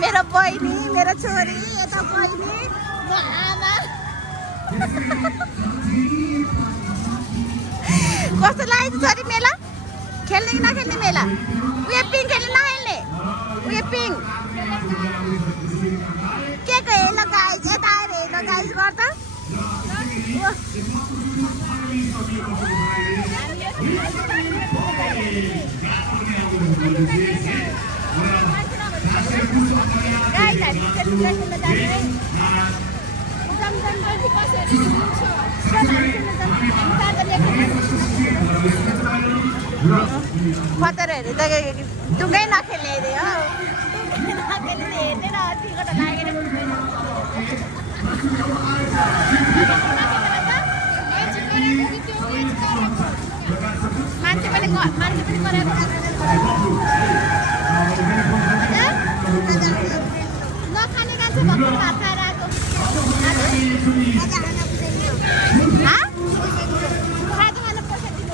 मेरो बहिनी मेरो छोरी यता बहिनी म आमा कस्तो लाग्यो छोरी मेला खेल्ने कि नखेल्ने मेला उयो पिङ खेल्ने नखेल्ने उयो पिङ के हेर्न गाइज यता आएर हेर्न गाइज गर्छ खतरहरू त टुङ्गै नखेल्ने अरे हो नखेल्ने हेर्ने र अतिबाट लागेर मान्छे पनि कराएको नखाने मान्छे भर्खर भात खाएर आएको खाजा खान पैसा दिनु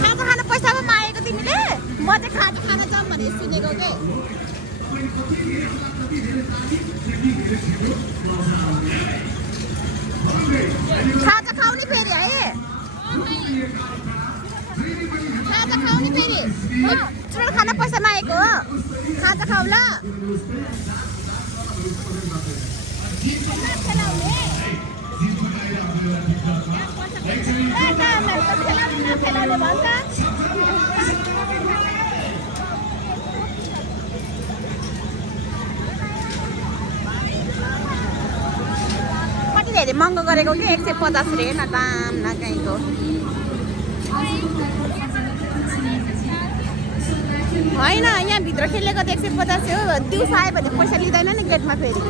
खाजा खान पैसा पो मागेको तिमीले म चाहिँ खाजा खान जाऊँ भने सुनेको के खाजा खाउने फेरि है खाजा खाउने फेरि चुरोट खान पैसा मागेको हो खाजा खाऊ ल खेलाउने भन्छ कति धेरै महँगो गरेको कि 150 रे न दाम न कहीँको होइन यहाँ भित्र खेलेको त 150 हो दिउँसो आयो भने पैसा लिँदैन नि गेटमा फेरि